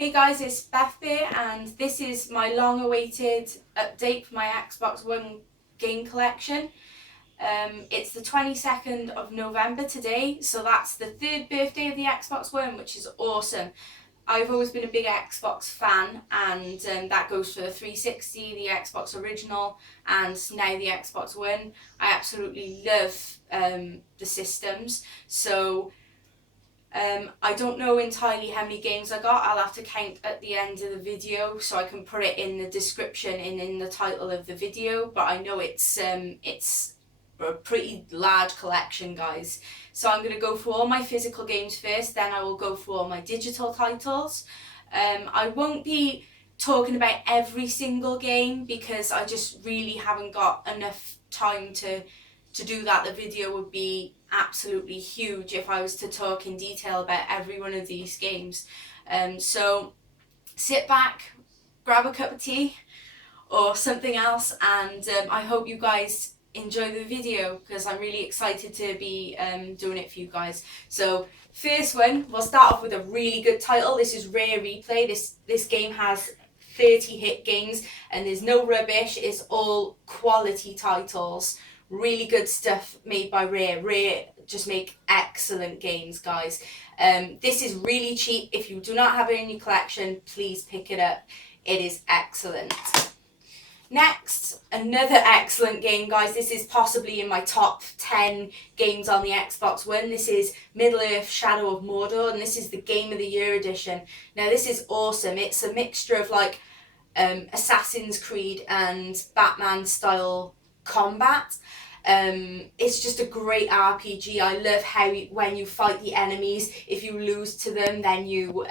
Hey guys, it's Beth here, and this is my long-awaited update for my Xbox One game collection. It's the 22nd of November today, so that's the third birthday of the Xbox One, which is awesome. I've always been a big Xbox fan, and that goes for the 360, the Xbox original, and now the Xbox One. I absolutely love the systems, so I don't know entirely how many games I got. I'll have to count at the end of the video so I can put it in the description and in the title of the video. But I know it's a pretty large collection, guys. So I'm going to go through all my physical games first, then I will go through all my digital titles. I won't be talking about every single game because I just really haven't got enough time to do that. The video would be absolutely huge if I was to talk in detail about every one of these games. So sit back, grab a cup of tea or something else, and I hope you guys enjoy the video because I'm really excited to be doing it for you guys. So first one, we'll start off with a really good title. This is Rare Replay. This game has 30 hit games and there's no rubbish. It's all quality titles. Really good stuff made by Rare. Rare just make excellent games, guys. This is really cheap. If you do not have it in your collection, please pick it up. It is excellent. Next, another excellent game, guys. This is possibly in my top 10 games on the Xbox One. This is Middle-earth: Shadow of Mordor, and this is the Game of the Year edition. Now, this is awesome. It's a mixture of like Assassin's Creed and Batman style combat. It's just a great RPG. I love how when you fight the enemies, if you lose to them, then you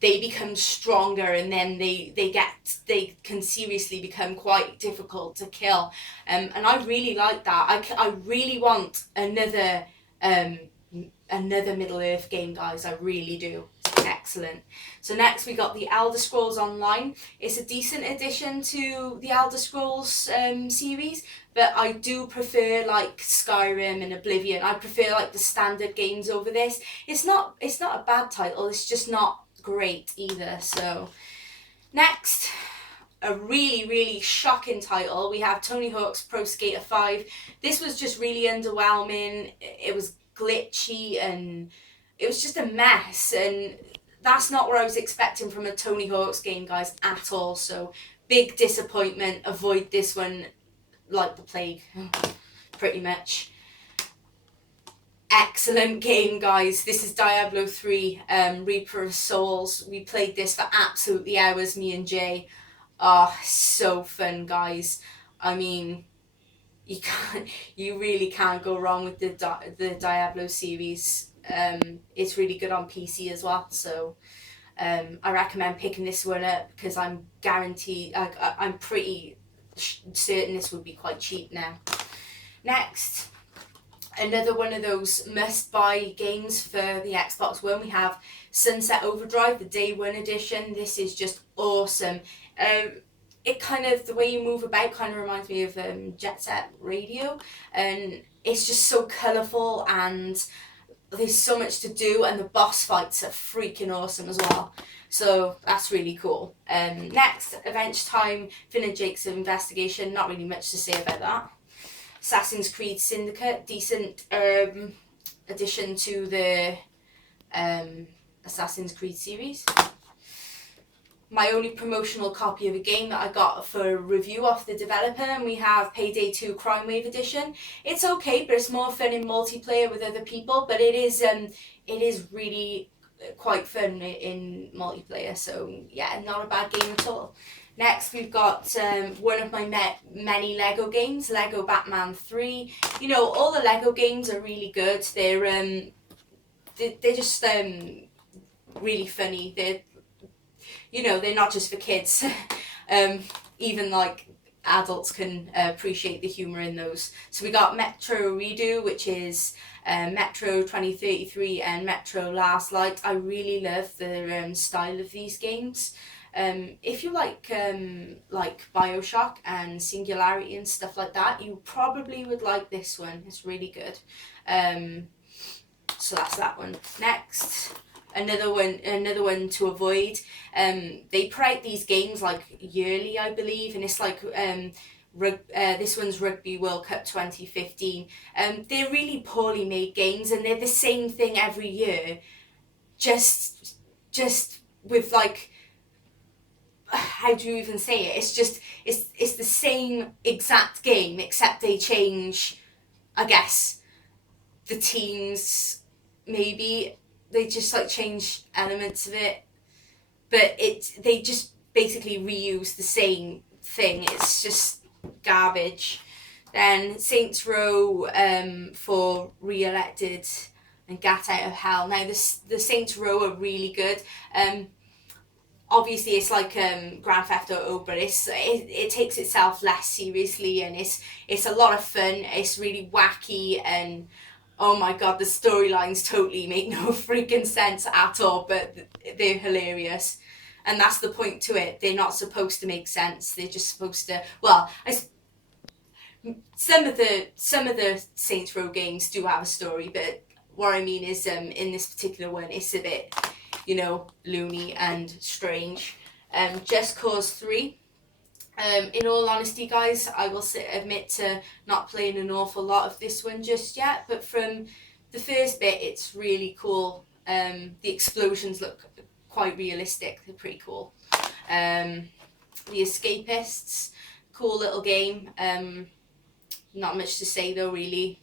they become stronger, and then they can seriously become quite difficult to kill. And I really like that. I really want another Middle-earth game, guys. I really do. Excellent. So next we got the Elder Scrolls Online. It's a decent addition to the Elder Scrolls series, but I do prefer like Skyrim and Oblivion. I prefer like the standard games over this. It's not a bad title, it's just not great either. So next, a really shocking title. We have Tony Hawk's Pro Skater 5. This was just really underwhelming. It was glitchy and it was just a mess, and that's not what I was expecting from a Tony Hawk's game, guys, at all. So big disappointment. Avoid this one like the plague, pretty much. Excellent game, guys. This is Diablo 3, Reaper of Souls. We played this for absolutely hours, me and Jay. So fun, guys. I mean, you really can't go wrong with the Diablo series. It's really good on PC as well, so I recommend picking this one up because I'm pretty certain this would be quite cheap now. Next, another one of those must-buy games for the Xbox One. We have Sunset Overdrive, the Day One edition. This is just awesome. It kind of, the way you move about kind of reminds me of Jet Set Radio, and it's just so colourful and there's so much to do, and the boss fights are freaking awesome as well. So that's really cool. Next, Adventure Time, Finn and Jake's Investigation. Not really much to say about that. Assassin's Creed Syndicate, decent addition to the Assassin's Creed series. My only promotional copy of a game that I got for review off the developer, and we have Payday 2 Crime Wave Edition. It's okay, but it's more fun in multiplayer with other people, but it is really quite fun in multiplayer, so yeah, not a bad game at all. Next, we've got one of my many Lego games, Lego Batman 3. You know, all the Lego games are really good. They're just really funny. They're not just for kids. Even like adults can appreciate the humour in those. So we got Metro Redo, which is Metro 2033 and Metro Last Light. I really love the style of these games. If you like Bioshock and Singularity and stuff like that, you probably would like this one. It's really good. So that's that one. Next, another one to avoid. They put out these games like yearly, I believe, and it's like this one's Rugby World Cup 2015. They're really poorly made games, and they're the same thing every year, just with like, how do you even say it? It's just it's the same exact game, except they change, I guess, the teams. Maybe they just like change elements of it, but they just basically reuse the same thing. It's just garbage. Then Saints Row for re-elected and Gat Out of Hell. Now the Saints Row are really good. Obviously it's like Grand Theft Auto, but it takes itself less seriously, and it's a lot of fun. It's really wacky, and oh my god, the storylines totally make no freaking sense at all, but they're hilarious. And that's the point to it. They're not supposed to make sense. They're just supposed to, well, some of the Saints Row games do have a story, but what I mean is in this particular one, it's a bit, loony and strange. Just Cause 3. In all honesty, guys, I will admit to not playing an awful lot of this one just yet, but from the first bit, it's really cool. The explosions look quite realistic. They're pretty cool. The Escapists, cool little game. Not much to say though, really.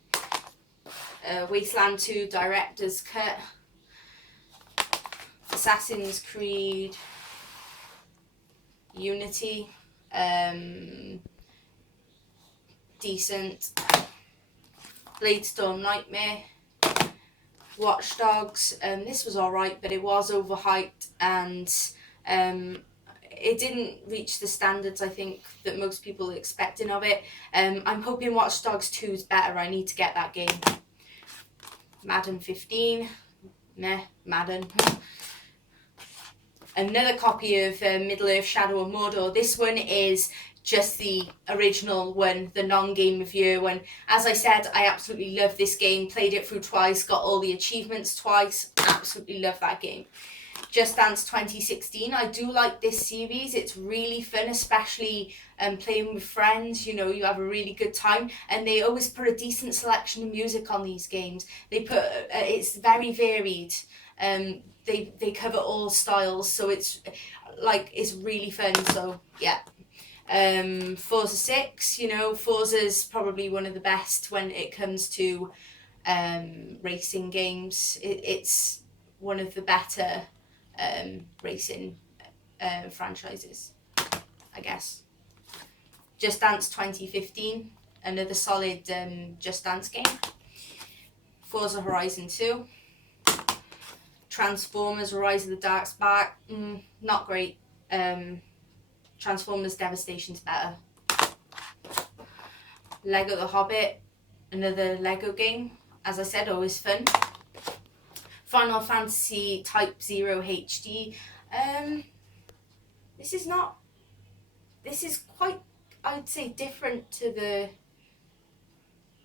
Wasteland 2 Director's Cut. Assassin's Creed Unity, decent. Bladestorm Nightmare. Watch Dogs, this was alright, but it was overhyped, and it didn't reach the standards I think that most people are expecting of it. I'm hoping Watch Dogs 2 is better. I need to get that game. Madden 15, meh, Madden. Another copy of Middle-earth Shadow of Mordor. This one is just the original one, the non-game of year one. As I said, I absolutely love this game. Played it through twice, got all the achievements twice. Absolutely love that game. Just Dance 2016. I do like this series. It's really fun, especially playing with friends. You have a really good time, and they always put a decent selection of music on these games. They put it's very varied. They cover all styles, so it's really fun. So yeah. Forza 6, Forza's probably one of the best when it comes to racing games. It's one of the better racing franchises, I guess. Just Dance 2015, another solid Just Dance game. Forza Horizon 2. Transformers Rise of the Dark Spark, not great. Transformers Devastation's better. Lego The Hobbit, another Lego game. As I said, always fun. Final Fantasy Type 0 HD. This is quite, I'd say, different to the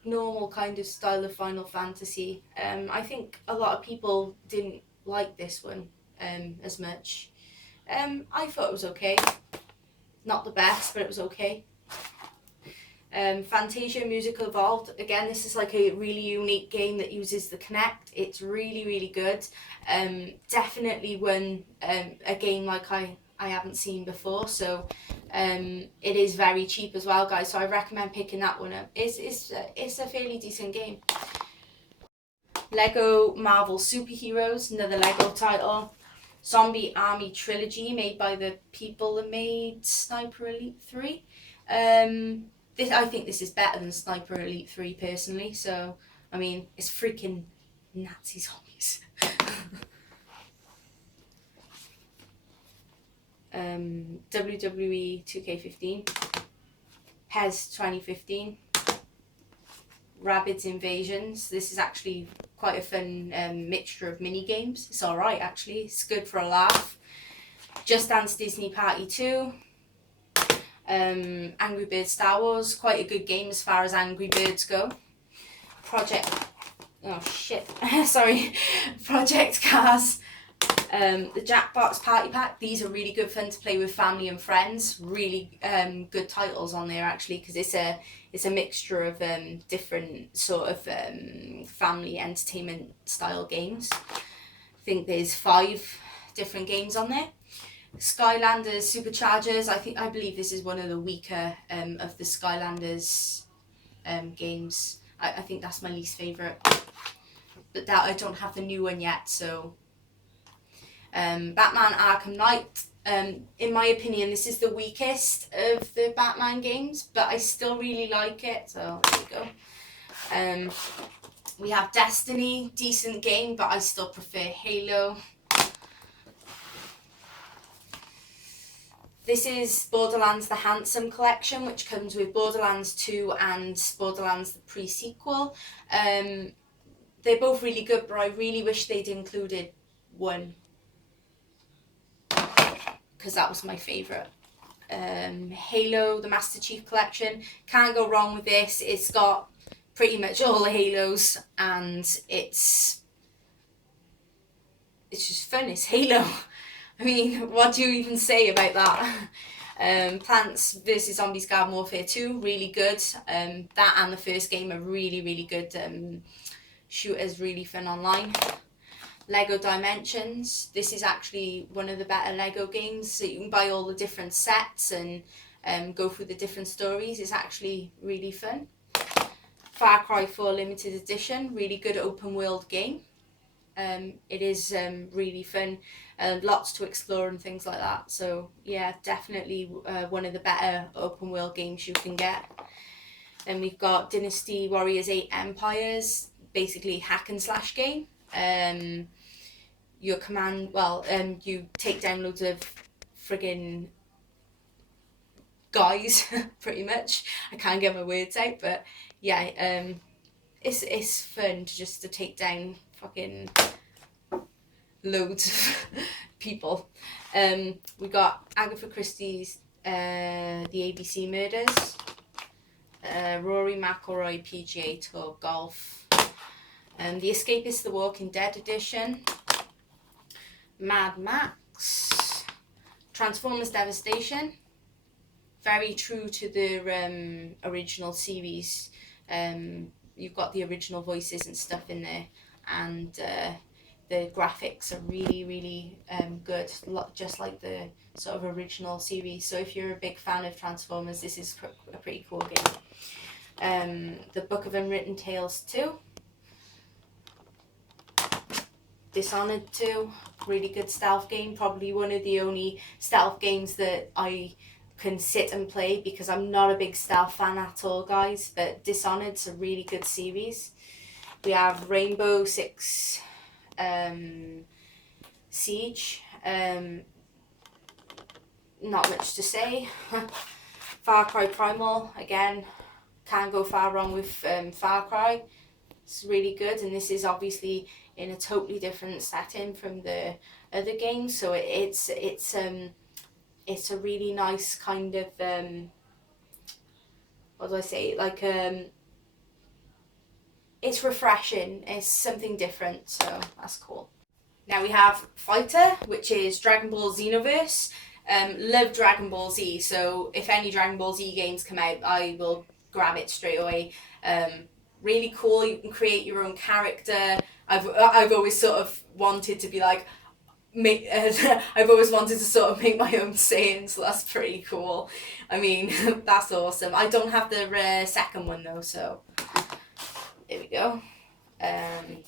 normal kind of style of Final Fantasy. I think a lot of people didn't like this one as much. I thought it was okay. Not the best, but it was okay. Fantasia Musical Evolved. Again, this is like a really unique game that uses the Kinect. It's really, really good. Definitely one a game like I haven't seen before. So it is very cheap as well, guys. So I recommend picking that one up. It's a fairly decent game. Lego Marvel Superheroes, another Lego title. Zombie Army Trilogy, made by the people that made Sniper Elite 3. I think this is better than Sniper Elite 3 personally, so, I mean, it's freaking Nazi zombies. WWE 2K15. PES 2015. Rabbids Invasions. This is actually quite a fun mixture of mini games. It's alright actually, it's good for a laugh. Just Dance Disney Party 2. Angry Birds Star Wars, quite a good game as far as Angry Birds go. Project Cars The Jackbox Party Pack, these are really good fun to play with family and friends. Really good titles on there actually, because it's a mixture of different sort of family entertainment style games. I think there's 5 different games on there. Skylanders Superchargers, I believe this is one of the weaker of the Skylanders games. I think that's my least favourite. But that I don't have the new one yet, so Batman Arkham Knight, in my opinion this is the weakest of the Batman games, but I still really like it, so there we go. We have Destiny, decent game, but I still prefer Halo. This is Borderlands The Handsome Collection, which comes with Borderlands 2 and Borderlands the pre-sequel. They're both really good, but I really wish they'd included 1, because that was my favourite. Halo The Master Chief Collection, can't go wrong with this. It's got pretty much all the Halos, and it's just fun. It's Halo. I mean, what do you even say about that? Plants vs Zombies Garden Warfare 2, really good. That and the first game are really, really good shooters, really fun online. Lego Dimensions, this is actually one of the better Lego games. So you can buy all the different sets and go through the different stories. It's actually really fun. Far Cry 4 Limited Edition, really good open world game. It is really fun, lots to explore and things like that. So yeah, definitely one of the better open world games you can get. And we've got Dynasty Warriors 8 Empires, basically hack and slash game. You take down loads of friggin' guys, pretty much. I can't get my words out, but yeah, it's fun to take down fucking loads of people. We got Agatha Christie's The ABC Murders, Rory McIlroy PGA Tour Golf, The Escapist The Walking Dead Edition, Mad Max, Transformers Devastation, very true to the original series. You've got the original voices and stuff in there, and the graphics are really, really good, just like the sort of original series. So if you're a big fan of Transformers, this is a pretty cool game. The Book of Unwritten Tales 2, Dishonored 2, really good stealth game, probably one of the only stealth games that I can sit and play, because I'm not a big stealth fan at all, guys, but Dishonored's a really good series. We have Rainbow Six Siege, not much to say. Far Cry Primal, again, can't go far wrong with Far Cry. It's really good, and this is obviously in a totally different setting from the other games, so it's a really nice kind of what do I say, like it's refreshing, it's something different, so that's cool. Now we have Fighter, which is Dragon Ball Xenoverse. Love Dragon Ball Z, so if any Dragon Ball Z games come out, I will grab it straight away. Really cool, you can create your own character. I've always sort of wanted to be like, I've always wanted to sort of make my own Saiyan, so that's pretty cool. I mean, that's awesome. I don't have the second one though, so there we go.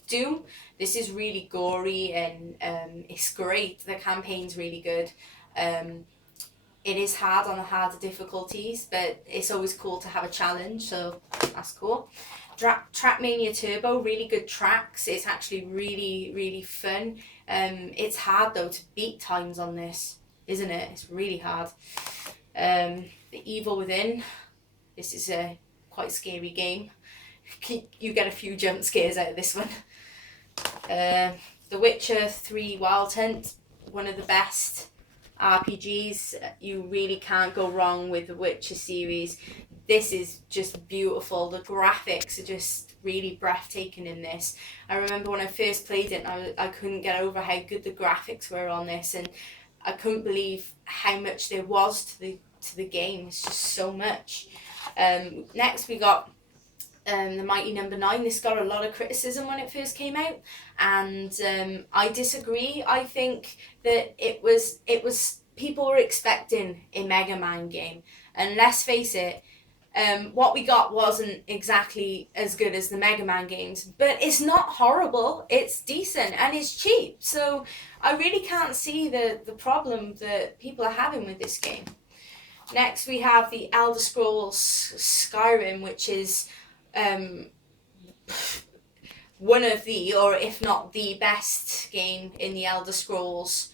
Doom, this is really gory and it's great. The campaign's really good. It is hard on the harder difficulties, but it's always cool to have a challenge, so that's cool. Trackmania Turbo, really good tracks. It's actually really, really fun. It's hard though to beat times on this, isn't it? It's really hard. The Evil Within, this is a quite scary game. You get a few jump scares out of this one. The Witcher 3 Wild Hunt, one of the best. RPGs, you really can't go wrong with the Witcher series. This is just beautiful. The graphics are just really breathtaking in this. I remember when I first played it, I couldn't get over how good the graphics were on this, and I couldn't believe how much there was to the game. It's just so much. Next we got The Mighty Number 9. This got a lot of criticism when it first came out, and I disagree. I think that it was people were expecting a Mega Man game, and let's face it, what we got wasn't exactly as good as the Mega Man games, but it's not horrible. It's decent and it's cheap, so I really can't see the problem that people are having with this game. Next we have the Elder Scrolls Skyrim, which is one of the, or if not the best game in the Elder Scrolls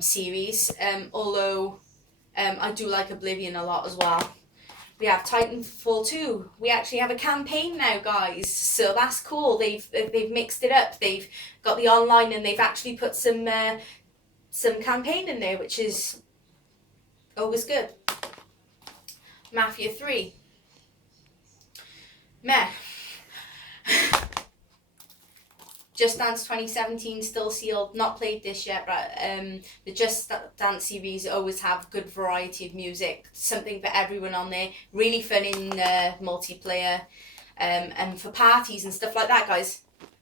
series, although I do like Oblivion a lot as well. We have Titanfall 2. We actually have a campaign now, guys, so that's cool. They've mixed it up. They've got the online and they've actually put some campaign in there, which is always good. Mafia 3. Meh. Just Dance 2017, still sealed. Not played this yet, but the Just Dance series always have good variety of music. Something for everyone on there. Really fun in multiplayer, and for parties and stuff like that, guys.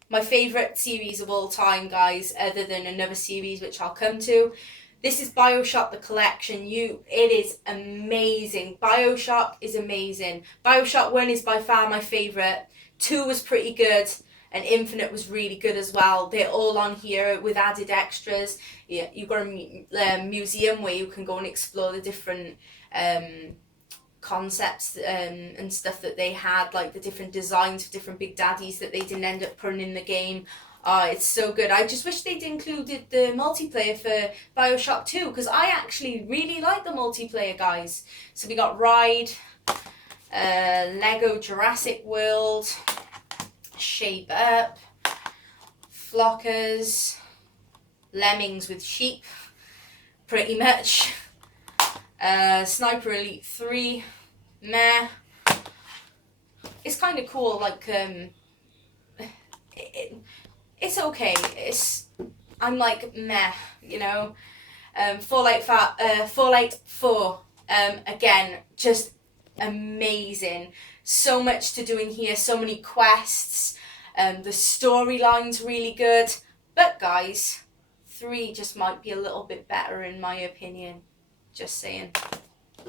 My favourite series of all time, guys, other than another series which I'll come to. This is BioShock The Collection. It is amazing. BioShock is amazing. BioShock 1 is by far my favourite. 2 was pretty good. And Infinite was really good as well. They're all on here with added extras. Yeah, you've got a museum where you can go and explore the different concepts and stuff that they had, like the different designs for different Big Daddies that they didn't end up putting in the game. It's so good. I just wish they'd included the multiplayer for BioShock 2, because I actually really like the multiplayer, guys. So we got Ride, Lego Jurassic World, Shape Up, Flockers, Lemmings with sheep, pretty much. Sniper Elite 3, meh. It's kind of cool, like, it's okay. I'm like, meh, you know. Fallout 4, again, just amazing. So much to do in here, so many quests. The storyline's really good. But guys, 3 just might be a little bit better in my opinion. Just saying.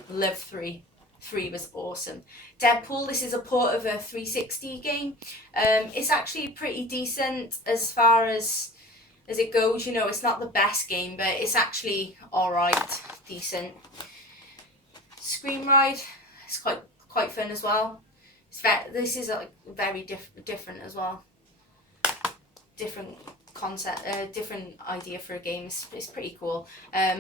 Love 3. 3 was awesome. Deadpool, this is a port of a 360 game. It's actually pretty decent as far as it goes. You know, it's not the best game, but it's actually alright, decent. Scream Ride, it's quite fun as well. This is like very different as well. Different concept, different idea for a game. It's pretty cool.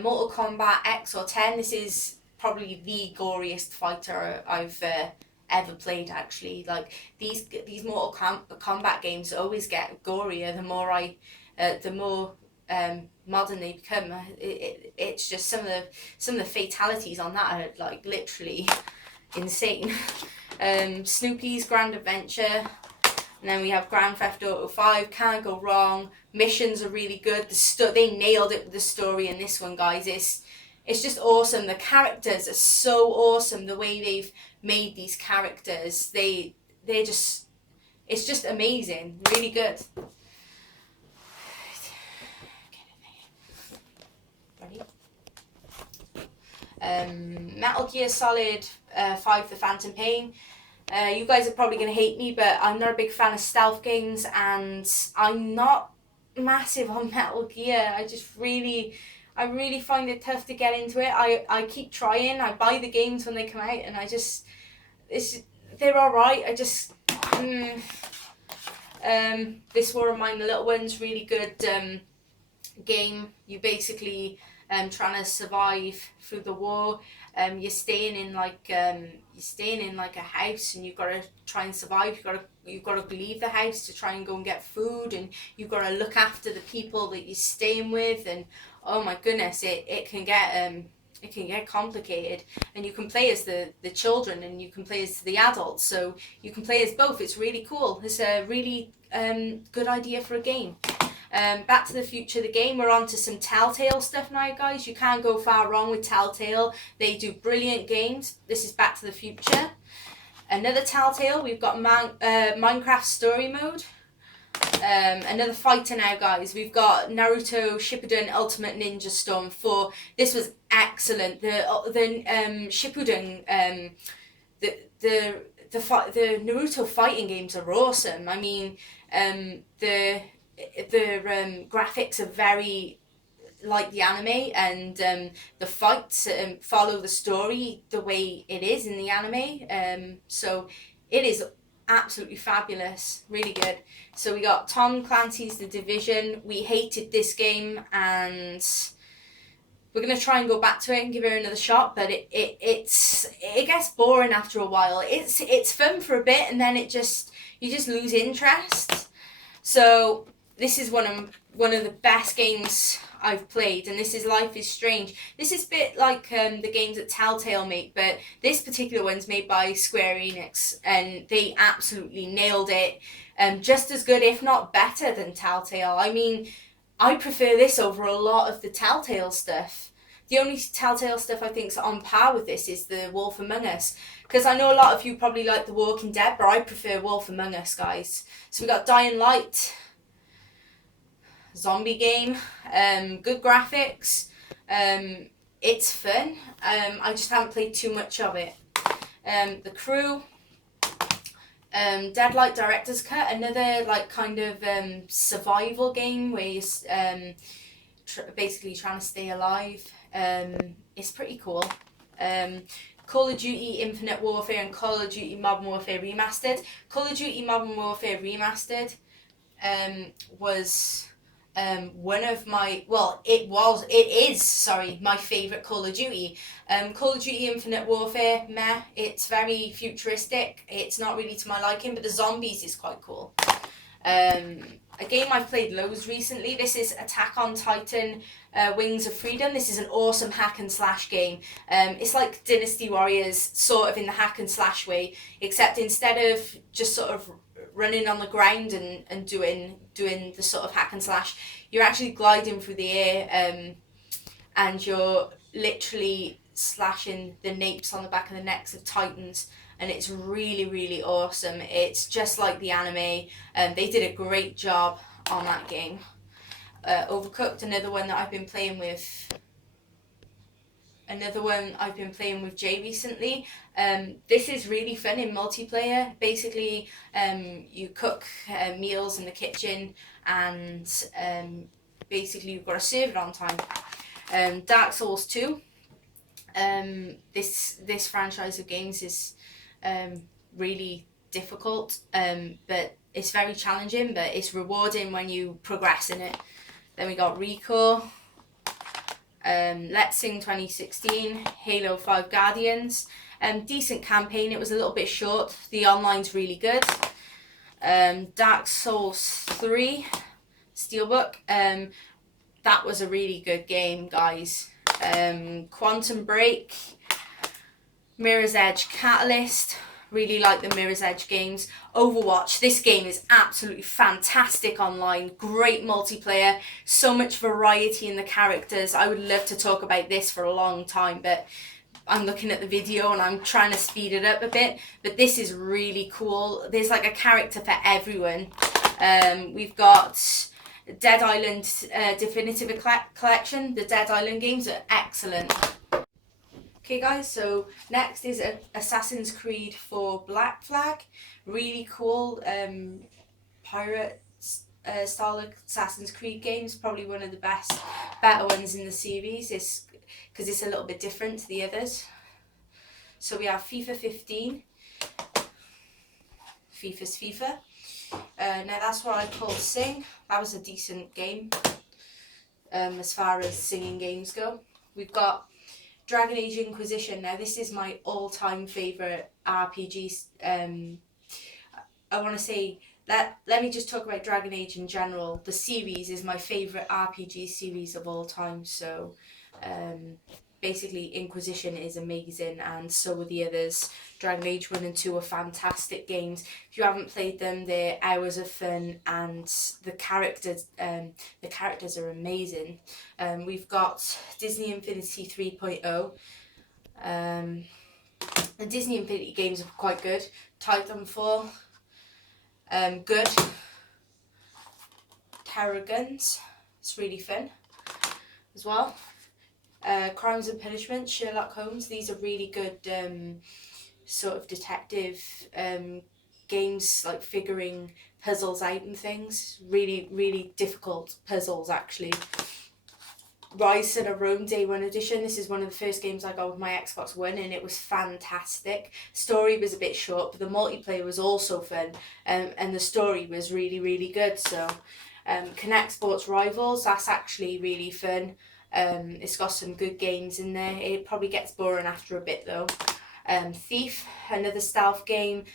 Mortal Kombat X or 10. This is probably the goriest fighter I've ever played. Actually, like these Mortal Kombat games always get gorier the more modern they become. It's just some of the fatalities on that are like literally insane. Snoopy's Grand Adventure, and then we have Grand Theft Auto 5. Can't go wrong. Missions are really good. They nailed it with the story in this one, guys. It's just awesome. The characters are so awesome. The way they've made these characters, it's just amazing. Really good. Ready? Metal Gear Solid 5: The Phantom Pain. You guys are probably going to hate me, but I'm not a big fan of stealth games, and I'm not massive on Metal Gear. I really find it tough to get into it. I keep trying. I buy the games when they come out, and they're alright. This War of Mine, the Little Ones, really good game. You basically trying to survive through the war. You're staying in like a house, and you've got to try and survive. You've got to leave the house to try and go and get food, and you've got to look after the people that you're staying with. And oh my goodness, it can get complicated, and you can play as the children and you can play as the adults, so you can play as both. It's really cool. It's a really good idea for a game. Back to the Future, the game. We're on to some Telltale stuff now, guys. You can't go far wrong with Telltale. They do brilliant games. This is Back to the Future. Another Telltale, we've got Minecraft Story Mode. Another fighter now, guys. We've got Naruto Shippuden Ultimate Ninja Storm 4. This was excellent. The Shippuden, the Naruto fighting games are awesome. I mean, the graphics are very like the anime, and the fights follow the story the way it is in the anime. So it is absolutely fabulous, really good. So we got Tom Clancy's The Division. We hated this game, and we're gonna try and go back to it and give it another shot. But it gets boring after a while. It's fun for a bit, and then you just lose interest. So this is one of the best games I've played, and this is Life is Strange. This is a bit like the games that Telltale make, but this particular one's made by Square Enix, and they absolutely nailed it. Just as good, if not better, than Telltale. I mean, I prefer this over a lot of the Telltale stuff. The only Telltale stuff I think's on par with this is The Wolf Among Us, because I know a lot of you probably like The Walking Dead, but I prefer Wolf Among Us, guys. So we got Dying Light, zombie game, good graphics, it's fun. I just haven't played too much of it. The Crew, Deadlight Director's Cut, another like kind of survival game where you're basically trying to stay alive. It's pretty cool. Call of Duty Infinite Warfare and Call of Duty Modern Warfare Remastered. Call of Duty Modern Warfare Remastered was one of my, well, it is my favourite Call of Duty. Call of Duty Infinite Warfare, meh, it's very futuristic, it's not really to my liking, but the zombies is quite cool. A game I've played loads recently, this is Attack on Titan Wings of Freedom. This is an awesome hack and slash game. It's like Dynasty Warriors, sort of in the hack and slash way, except instead of just sort of running on the ground and doing the sort of hack and slash, you're actually gliding through the air, and you're literally slashing the napes on the back of the necks of Titans, and it's really, really awesome. It's just like the anime. They did a great job on that game. Overcooked, another one that I've been playing with. Another one I've been playing with Jay recently. This is really fun in multiplayer. Basically, you cook meals in the kitchen, and basically you've got to serve it on time. Dark Souls 2. This franchise of games is really difficult, but it's very challenging, but it's rewarding when you progress in it. Then we got Recore, Let's Sing 2016, Halo 5 Guardians. Decent campaign, it was a little bit short. The online's really good. Dark Souls 3, Steelbook. That was a really good game, guys. Quantum Break, Mirror's Edge Catalyst. Really like the Mirror's Edge games. Overwatch, this game is absolutely fantastic online. Great multiplayer, so much variety in the characters. I would love to talk about this for a long time, but I'm looking at the video and I'm trying to speed it up a bit. But this is really cool. There's like a character for everyone. We've got Dead Island Definitive Collection. The Dead Island games are excellent. Okay guys, so next is Assassin's Creed 4 Black Flag. Really cool pirate style Assassin's Creed games. Probably one of the better ones in the series, because it's a little bit different to the others. So we have FIFA 15. FIFA's FIFA. Now that's what I call Sing. That was a decent game as far as singing games go. We've got Dragon Age Inquisition. Now this is my all-time favourite RPG. I want to say let me just talk about Dragon Age in general. The series is my favourite RPG series of all time, so basically Inquisition is amazing and so are the others. Dragon Age 1 and 2 are fantastic games. If you haven't played them, they're hours of fun and the characters are amazing. We've got Disney Infinity 3.0. The Disney Infinity games are quite good. Titanfall, good. Terror Guns, it's really fun as well. Crimes and Punishment, Sherlock Holmes, these are really good sort of detective games, like figuring puzzles out and things. Really, really difficult puzzles actually. Rise to the Rome Day 1 edition. This is one of the first games I got with my Xbox One and it was fantastic. Story was a bit short, but the multiplayer was also fun, and the story was really, really good. So Connect Sports Rivals, that's actually really fun. It's got some good games in there. It probably gets boring after a bit though. Thief, another stealth game.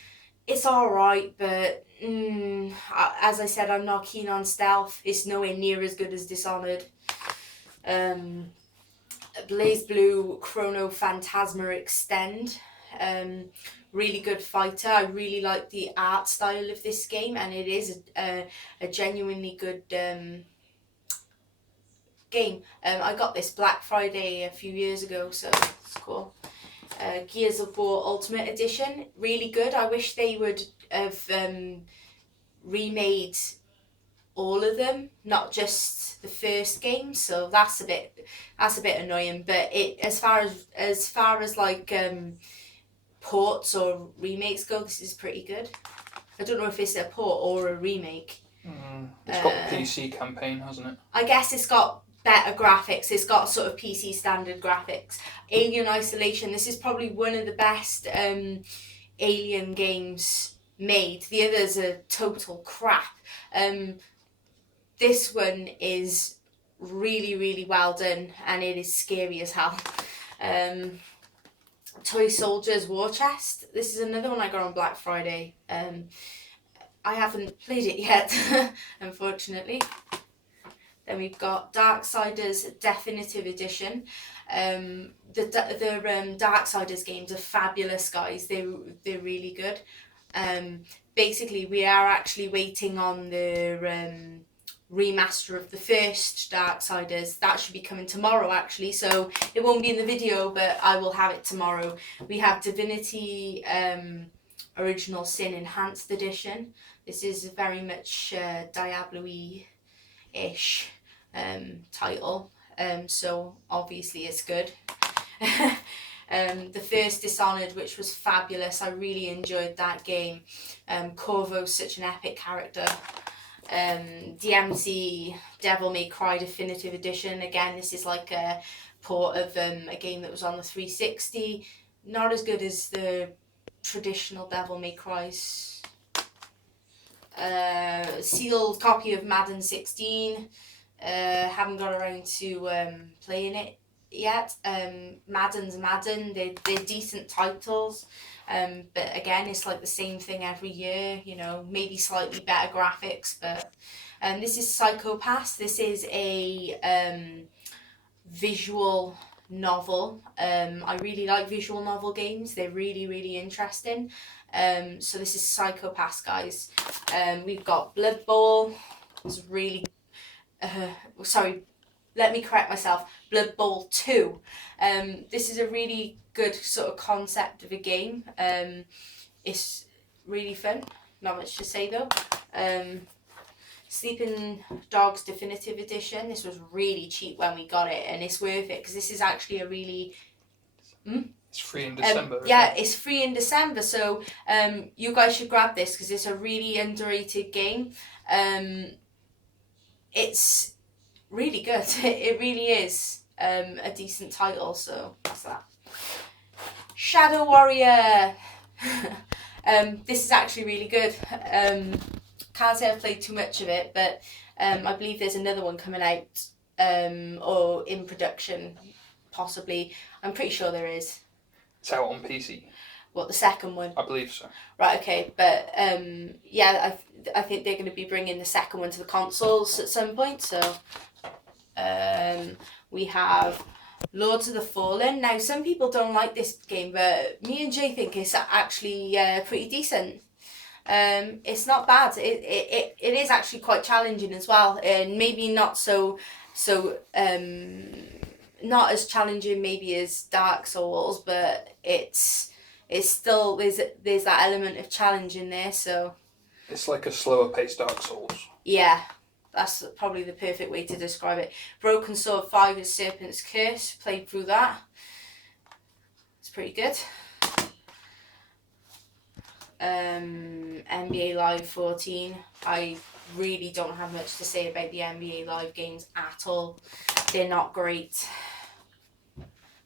It's alright, but as I said, I'm not keen on stealth. It's nowhere near as good as Dishonored. BlazBlue Chrono Phantasma Extend. Really good fighter. I really like the art style of this game, and it is a genuinely good game. I got this Black Friday a few years ago, so it's cool. Gears of War Ultimate Edition, really good. I wish they would have remade all of them, not just the first game. So that's a bit annoying. But it as far as like ports or remakes go, this is pretty good. I don't know if it's a port or a remake. It's got the PC campaign, hasn't it? I guess it's got better graphics. It's got sort of PC standard graphics. Alien Isolation, this is probably one of the best Alien games made. The others are total crap. This one is really, really well done and it is scary as hell. Toy Soldiers War Chest, this is another one I got on Black Friday. I haven't played it yet, unfortunately. Then we've got Darksiders Definitive Edition. The Darksiders games are fabulous, guys. They're really good. Basically, we are actually waiting on the remaster of the first Darksiders. That should be coming tomorrow, actually. So it won't be in the video, but I will have it tomorrow. We have Divinity Original Sin Enhanced Edition. This is very much Diablo-y-ish title, so obviously it's good. The first Dishonored, which was fabulous, I really enjoyed that game. Corvo's such an epic character. DMC Devil May Cry Definitive Edition, again this is like a port of a game that was on the 360, not as good as the traditional Devil May Cry's. Sealed copy of Madden 16. Haven't got around to playing it yet. Madden's Madden. They're decent titles, but again, it's like the same thing every year. You know, maybe slightly better graphics, but this is Psycho-Pass. This is a visual novel. I really like visual novel games. They're really, really interesting. So this is Psycho-Pass, guys. We've got Blood Bowl. It's really sorry, let me correct myself. Blood Bowl 2. This is a really good sort of concept of a game. It's really fun. Not much to say though. Sleeping Dogs Definitive Edition. This was really cheap when we got it, and it's worth it because this is actually a really... It's free in December. Yeah, it's free in December, so you guys should grab this because it's a really underrated game. It's really good. It really is a decent title, so that's that. Shadow Warrior. This is actually really good. Can't say I've played too much of it, but I believe there's another one coming out or in production, possibly. I'm pretty sure there is. It's out on PC. What, the second one? I believe so. Right, okay, but yeah, I think they're going to be bringing the second one to the consoles at some point. So we have Lords of the Fallen. Now, some people don't like this game, but me and Jay think it's actually pretty decent. It's not bad. It is actually quite challenging as well, and maybe not not as challenging maybe as Dark Souls, but it's still there's that element of challenge in there. So it's like a slower paced Dark Souls. Yeah, that's probably the perfect way to describe it. Broken Sword 5 is Serpent's Curse. Played through that. It's pretty good. NBA Live 14. I really don't have much to say about the NBA Live games at all. They're not great.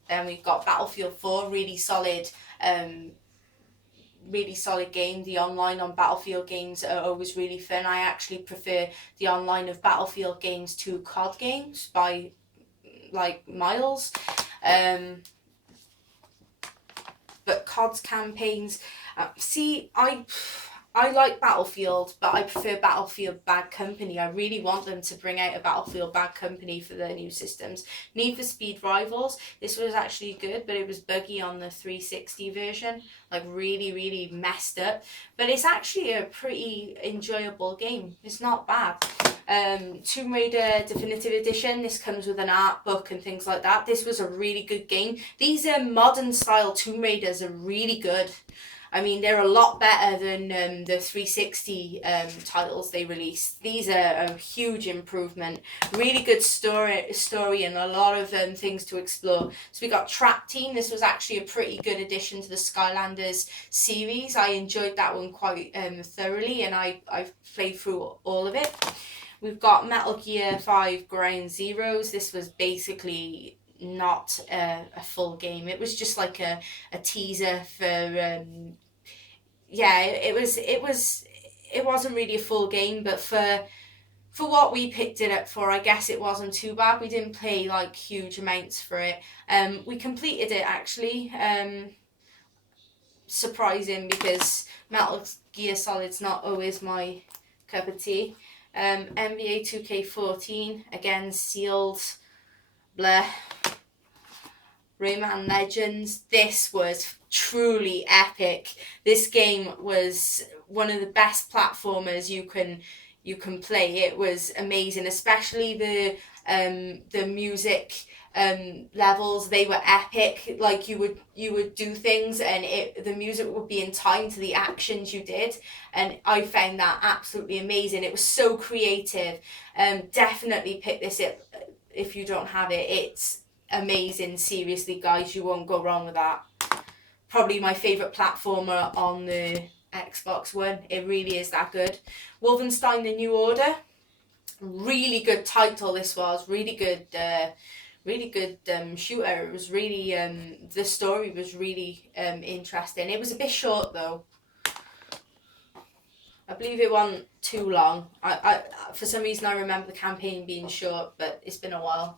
Then we've got Battlefield 4, really solid game. The online on Battlefield games are always really fun. I actually prefer the online of Battlefield games to COD games by like miles. But COD's campaigns, I like Battlefield, but I prefer Battlefield Bad Company. I really want them to bring out a Battlefield Bad Company for their new systems. Need for Speed Rivals, this was actually good, but it was buggy on the 360 version. Like really, really messed up. But it's actually a pretty enjoyable game. It's not bad. Tomb Raider Definitive Edition, this comes with an art book and things like that. This was a really good game. These modern style Tomb Raiders are really good. I mean, they're a lot better than the 360 titles they released. These are a huge improvement. Really good story and a lot of things to explore. So we got Trap Team. This was actually a pretty good addition to the Skylanders series. I enjoyed that one quite thoroughly, and I've played through all of it. We've got Metal Gear 5 Ground Zeroes. This was basically not a full game. It was just like a teaser for it wasn't really a full game, but for what we picked it up for, I guess it wasn't too bad. We didn't pay like huge amounts for it. We completed it actually. Surprising, because Metal Gear Solid's not always my cup of tea. NBA 2K14, again sealed, bleh. Rayman Legends, this was truly epic. This game was one of the best platformers you can play. It was amazing, especially the music levels. They were epic. Like you would do things and the music would be in time to the actions you did, and I found that absolutely amazing. It was so creative. Definitely pick this up if you don't have it. It's amazing, seriously guys, you won't go wrong with that. Probably my favourite platformer on the Xbox One. It really is that good. Wolfenstein The New Order, really good title this was. Really good shooter. It was really the story was really interesting. It was a bit short though. I believe it wasn't too long. I for some reason I remember the campaign being short, but it's been a while.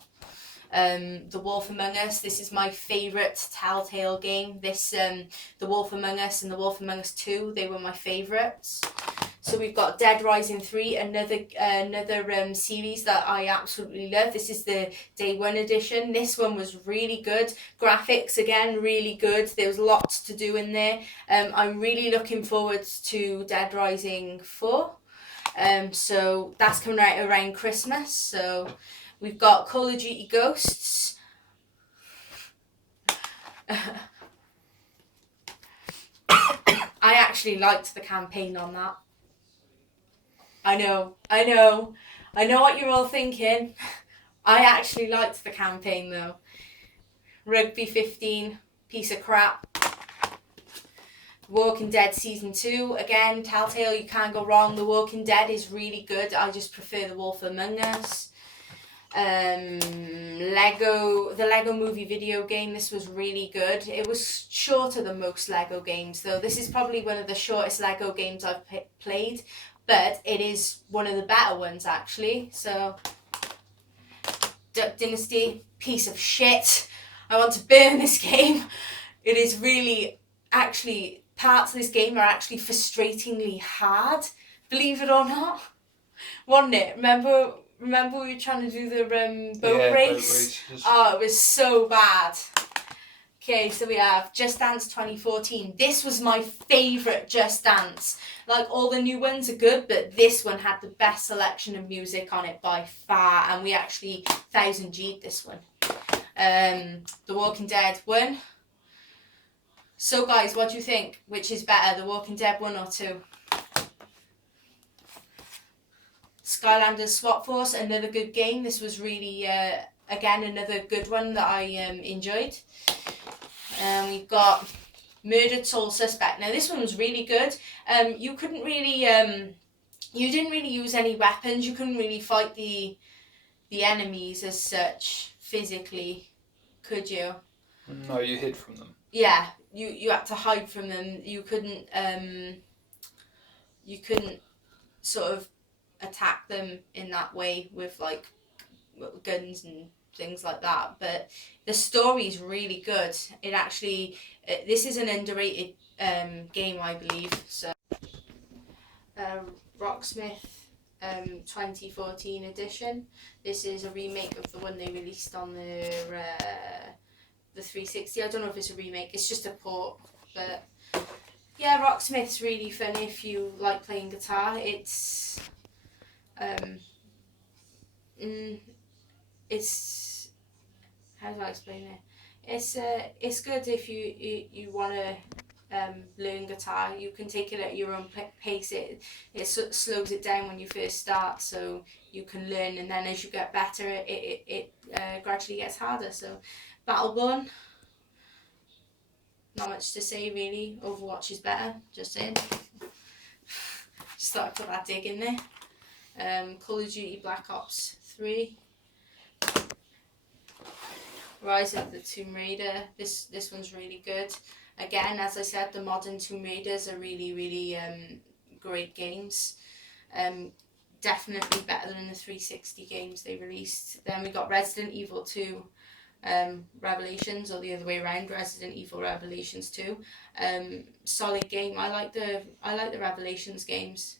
The Wolf Among Us, this is my favourite Telltale game. This The Wolf Among Us and The Wolf Among Us 2, they were my favourites. So we've got Dead Rising 3, another series that I absolutely love. This is the Day 1 edition. This one was really good. Graphics, again, really good. There was lots to do in there. I'm really looking forward to Dead Rising 4. So that's coming out around Christmas. So we've got Call of Duty Ghosts. I actually liked the campaign on that. I know what you're all thinking. I actually liked the campaign though. Rugby 15, piece of crap. Walking Dead Season 2, again, Telltale, you can't go wrong. The Walking Dead is really good. I just prefer The Wolf Among Us. The Lego Movie video game, this was really good. It was shorter than most Lego games though. This is probably one of the shortest Lego games I've played, but it is one of the better ones actually. So Duck Dynasty, piece of shit. I want to burn this game. It is really actually, parts of this game are actually frustratingly hard, believe it or not. Wasn't it? Remember we were trying to do the boat race? Boat races. Oh, it was so bad. Okay, so we have Just Dance 2014. This was my favourite Just Dance. Like, all the new ones are good, but this one had the best selection of music on it by far, and we actually 1000G'd this one. The Walking Dead 1. So guys, what do you think? Which is better, The Walking Dead 1 or 2? Skylanders SWAT Force, another good game. This was really, again, another good one that I enjoyed. We've got Murdered Soul Suspect. Now this one was really good. You couldn't really, you didn't really use any weapons. You couldn't really fight the enemies as such physically, could you? No, you hid from them. Yeah, you had to hide from them. You couldn't sort of attack them in that way with like guns and things like that, but the story's really good. It actually, this is an underrated game, I believe. So Rocksmith 2014 edition. This is a remake of the one they released on the 360. I don't know if it's a remake, it's just a port, but yeah, Rocksmith's really fun if you like playing guitar. It's how do I explain it? It's good if you want to learn guitar. You can take it at your own pace. It slows it down when you first start, so you can learn, and then as you get better, it gradually gets harder. So Battleborn, not much to say really. Overwatch is better, just saying. Just thought I'd put that dig in there. Call of Duty Black Ops 3. Rise of the Tomb Raider. This one's really good. Again, as I said, the modern Tomb Raiders are really great games. Definitely better than the 360 games they released. Then we got Resident Evil 2 Revelations, or the other way around, Resident Evil Revelations 2. Solid game. I like the Revelations games.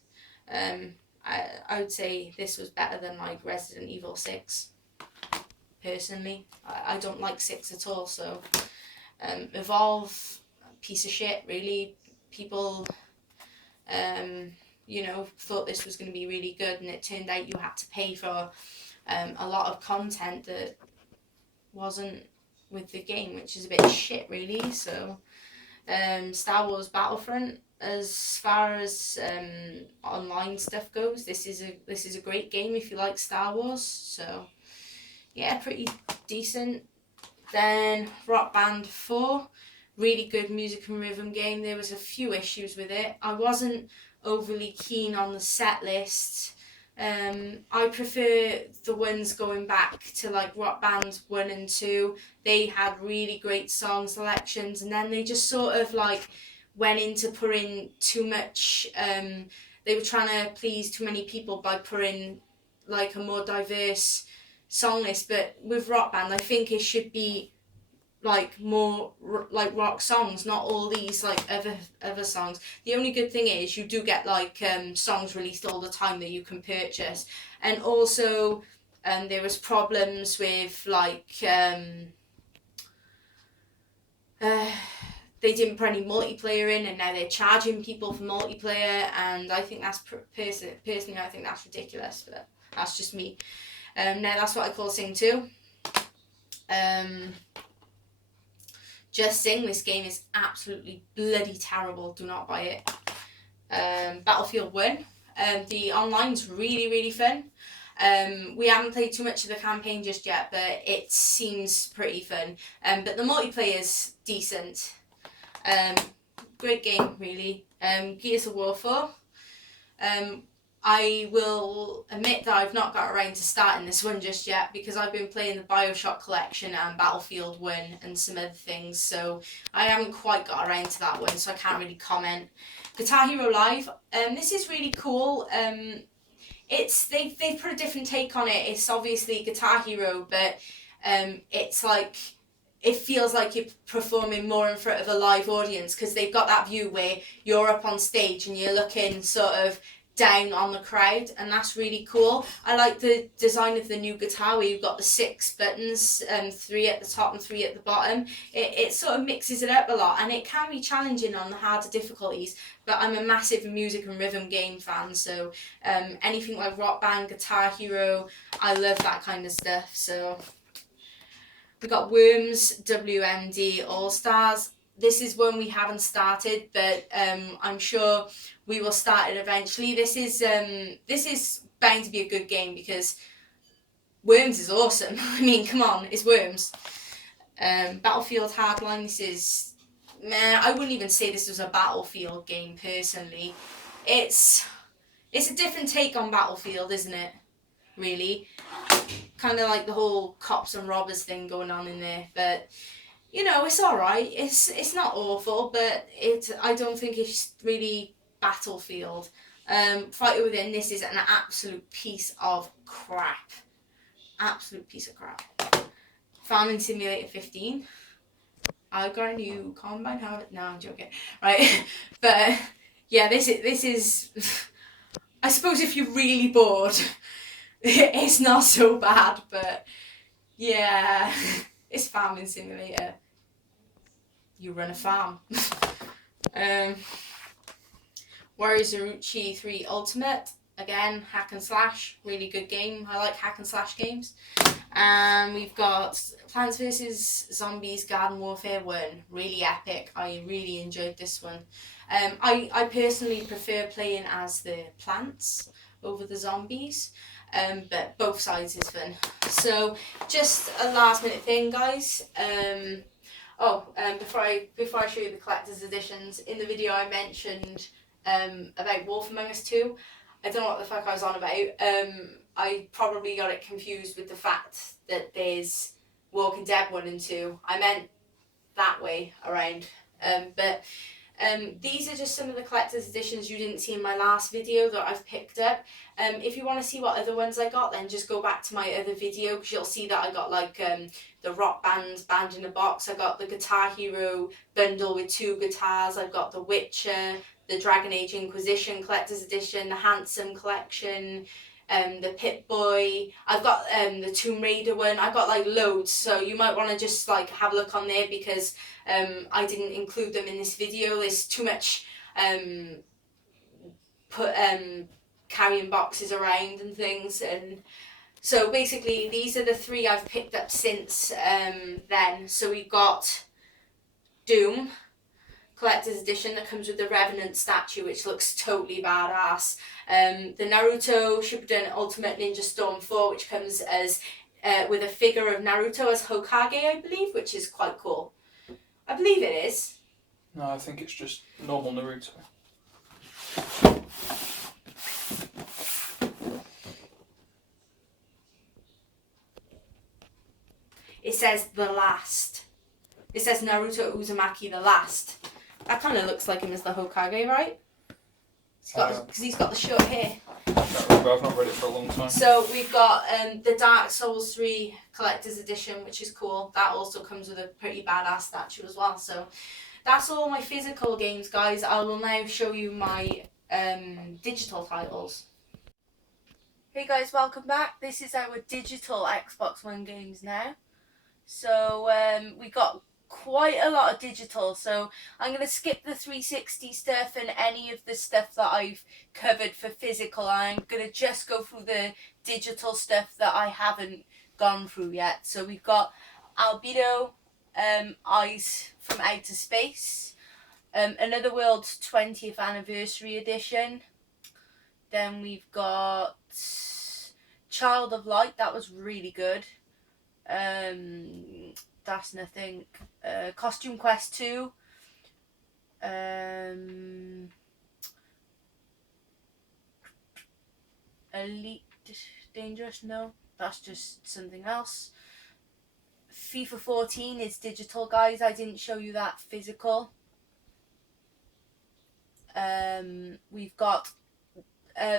I would say this was better than like Resident Evil 6. Personally, I don't like 6 at all. So Evolve, piece of shit really. People thought this was going to be really good, and it turned out you had to pay for a lot of content that wasn't with the game, which is a bit shit really. So Star Wars Battlefront, as far as online stuff goes, this is a great game if you like Star Wars. So yeah, pretty decent. Then Rock Band 4, really good music and rhythm game. There was a few issues with it. I wasn't overly keen on the set list. I prefer the ones going back to like Rock Band 1 and 2. They had really great song selections, and then they just sort of like went into putting too much, they were trying to please too many people by putting like a more diverse song list. But with Rock Band, I think it should be like more like rock songs, not all these like other songs. The only good thing is you do get like songs released all the time that you can purchase, and also there was problems with like they didn't put any multiplayer in, and now they're charging people for multiplayer, and I think that's personally I think that's ridiculous, but that's just me. Now that's what I call Sing 2. Just Sing, this game is absolutely bloody terrible. Do not buy it. Battlefield 1. The online's really fun. We haven't played too much of the campaign just yet, but it seems pretty fun. But the multiplayer's decent. Great game, really. Gears of War 4. I will admit that I've not got around to starting this one just yet, because I've been playing the Bioshock collection and Battlefield 1 and some other things, so I haven't quite got around to that one, so I can't really comment. Guitar Hero Live, this is really cool. They've put a different take on it. It's obviously Guitar Hero, but it's like it feels like you're performing more in front of a live audience, because they've got that view where you're up on stage and you're looking sort of down on the crowd, and that's really cool. I like the design of the new guitar where you've got the 6 buttons, 3 at the top and 3 at the bottom. It sort of mixes it up a lot, and it can be challenging on the harder difficulties, but I'm a massive music and rhythm game fan, so anything like Rock Band, Guitar Hero, I love that kind of stuff. So we got Worms WMD All Stars. This is one we haven't started, but I'm sure we will start it eventually. This is bound to be a good game because Worms is awesome. I mean, come on, it's Worms. Battlefield Hardline. This is, I wouldn't even say this was a Battlefield game personally. It's a different take on Battlefield, isn't it? Really, kind of like the whole cops and robbers thing going on in there, but you know, it's all right. It's not awful, but I don't think it's really Battlefield. Fighter Within, this is an absolute piece of crap. Absolute piece of crap. Farming Simulator 15. I got a new combine habit. No, I'm joking. Right, but yeah, this is. I suppose if you're really bored, it's not so bad, but yeah, it's Farming Simulator. You run a farm. Warriors Orochi 3 Ultimate. Again, hack and slash. Really good game. I like hack and slash games. And we've got Plants vs. Zombies Garden Warfare 1. Really epic. I really enjoyed this one. I personally prefer playing as the plants over the zombies. But both sides is fun. So, just a last minute thing, guys. Before I show you the collector's editions, in the video I mentioned about Wolf Among Us 2. I don't know what the fuck I was on about. I probably got it confused with the fact that there's Walking Dead 1 and 2. I meant that way around. But these are just some of the collector's editions you didn't see in my last video that I've picked up. If you want to see what other ones I got, then just go back to my other video, because you'll see that I got like the Rock Band in a box. I got the Guitar Hero bundle with 2 guitars. I've got the Witcher, the Dragon Age Inquisition collector's edition, the Handsome collection, the Pip-Boy. I've got the Tomb Raider one. I've got like loads, so you might want to just like have a look on there, because I didn't include them in this video. There's too much carrying boxes around and things, and so basically these are the 3 I've picked up since then. So we've got Doom collector's edition that comes with the Revenant statue, which looks totally badass. The Naruto Shippuden Ultimate Ninja Storm 4, which comes as with a figure of Naruto as Hokage, I believe, which is quite cool. I believe it is. No, I think it's just normal Naruto. It says The Last. It says Naruto Uzumaki The Last. That kind of looks like him as the Hokage, right? Because he's got the short hair. I can't remember, I've not read it for a long time. So we've got the Dark Souls 3 Collector's Edition, which is cool. That also comes with a pretty badass statue as well. So that's all my physical games, guys. I will now show you my digital titles. Hey guys, welcome back. This is our digital Xbox One games now. So we got quite a lot of digital, so I'm going to skip the 360 stuff and any of the stuff that I've covered for physical. I'm going to just go through the digital stuff that I haven't gone through yet. So we've got Albedo, Eyes from Outer Space, Another World 20th Anniversary Edition. Then we've got Child of Light, that was really good. That's nothing. Costume Quest 2. Elite Dangerous, no, that's just something else. FIFA 14 is digital, guys. I didn't show you that physical. We've got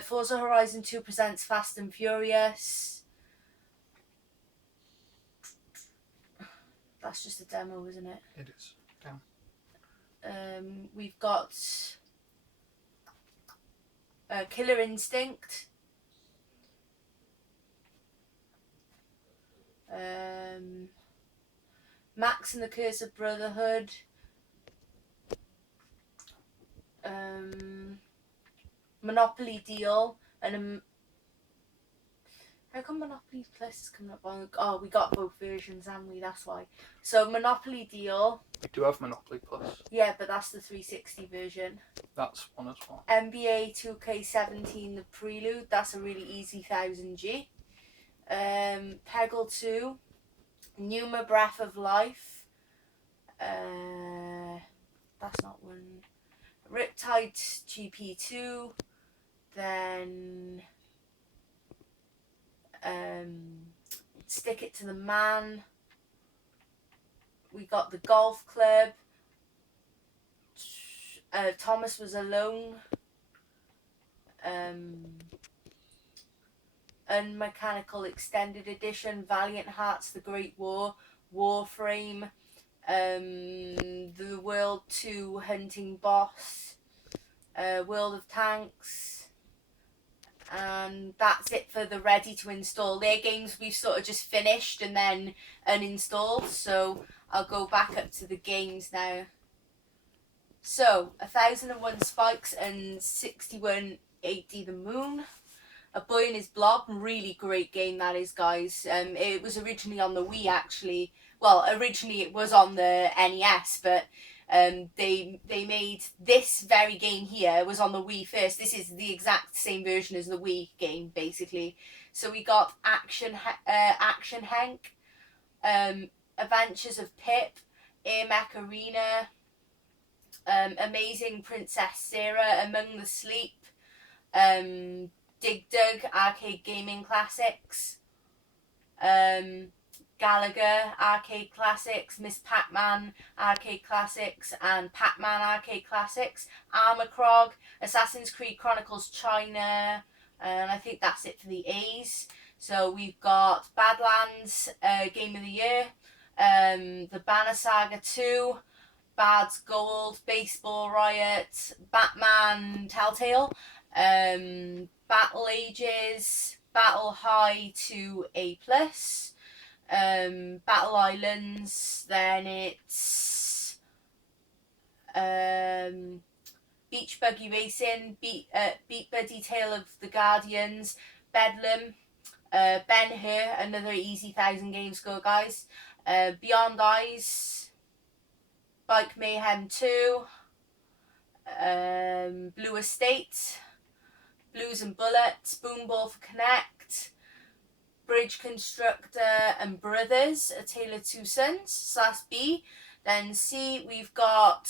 Forza Horizon 2 presents Fast and Furious. That's just a demo, isn't it? It is. We've got Killer Instinct. Max and the Curse of Brotherhood. Monopoly Deal. And how come Monopoly Plus is coming up on? Oh, we got both versions, haven't we? That's why. So Monopoly Deal. We do have Monopoly Plus. Yeah, but that's the 360 version. That's one as well. NBA 2K17 The Prelude. That's a really easy 1000G. Peggle 2. Numa Breath of Life. That's not one. Riptide GP2. Then Stick It to the Man. We got the Golf Club. Thomas Was Alone. Unmechanical Extended Edition. Valiant Hearts: The Great War. Warframe. The World 2 Hunting Boss. World of Tanks. And that's it for the ready to install. Their games we've sort of just finished and then uninstalled. So I'll go back up to the games now. So 1001 Spikes and 6180 The Moon. A Boy and His Blob, really great game that is, guys. It was originally on the Wii, actually. Well, originally it was on the NES, but they made this very game here. It was on the Wii first. This is the exact same version as the Wii game, basically. So we got Action Hank, Adventures of Pip, Air Mech Arena, Amazing Princess Sarah, Among the Sleep, Dig Dug Arcade Gaming Classics, Galaga Arcade Classics, Miss Pac-Man Arcade Classics, and Pac-Man Arcade Classics, Armor Krog, Assassin's Creed Chronicles China, and I think that's it for the A's. So we've got Badlands Game of the Year, the Banner Saga 2, Bad's Gold, Baseball Riot, Batman Telltale, Battle Ages, Battle High to A+, Battle Islands, then it's Beach Buggy Racing, Beat Buddy Tale of the Guardians, Bedlam, Ben-Hur, another easy 1000 game score, guys, Beyond Eyes, Bike Mayhem 2, Blue Estate, Blues and Bullets, Boomball for Connect, Bridge Constructor and Brothers, A Tale of Two Sons, so that's B. Then C, we've got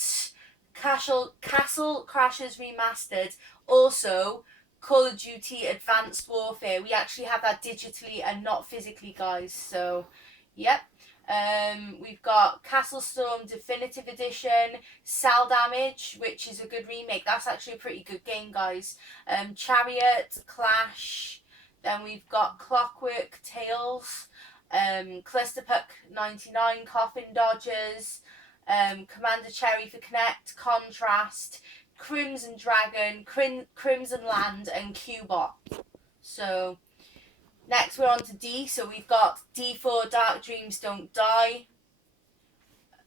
Castle Crashers Remastered, also Call of Duty Advanced Warfare. We actually have that digitally and not physically, guys, so yep. We've got Castle Storm Definitive Edition, Cell Damage, which is a good remake. That's actually a pretty good game, guys. Chariot, Clash. Then we've got Clockwork Tales, Clusterpuck 99, Coffin Dodgers, Commander Cherry for Connect, Contrast, Crimson Dragon, Crimson Land, and Cubot. So next we're on to D. So we've got D4 Dark Dreams Don't Die,